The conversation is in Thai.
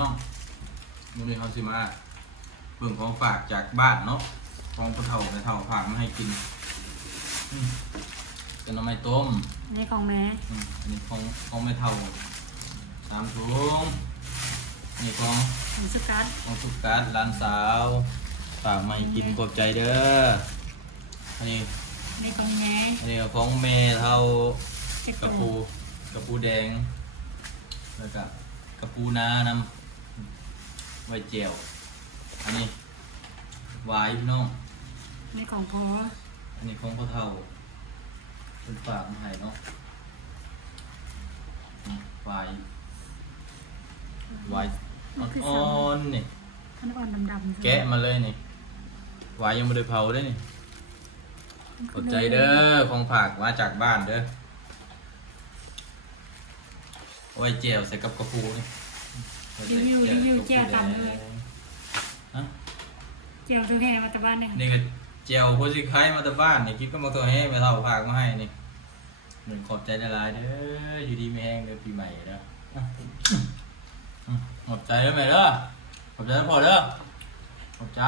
น้องมื้อนี้เขาสิมาเบิ่งของฝากจากบ้านเนาะของพ่อเฒ่าแม่เฒ่าฝากมาให้กินเป็นหน่อไม้ต้ม ในของแม่ อันนี้ของแม่เฒ่า3 ถุงนี่ของ ของสุกัด สุกัดร้านสาวฝากมาให้กินขอบใจเด้ออันนี้ ในของแม่ อันนี้ของแม่เฒ่า เจ็ด กระ ตัว ปูแดงแล้วก็กระปูนานำไว้เจียวอันนี้หวายพี่น้อง ในของพ่อ อันนี้ของพ่อเฒ่าเป็นฝากมาให้เนาะหวายอ่อนๆนี่ ข้าวอ่อนดำๆ แกะมาเลยนี่หวายยังไม่ได้เผาเลยนี่ขอบใจเด้อของฝากมาจากบ้านเด้อไว้เจียวใส่กับกระปูนี่ รีวิวแจ่วตำเลย ฮะ แจ่วตัวแห่มาจากบ้านเนี่ย นี่ก็เจียวโพสิไคมาแต่บ้านนี่คิดก็มาตัวให้มาเท่าฝากมาให้นี่หนึ่งขอบใจละลายเด้ออยู่ดีไม่แห้งเด้อปีใหม่เด้อขอบใจเด้อแม่เด้อขอบใจพอเด้อขอบใจ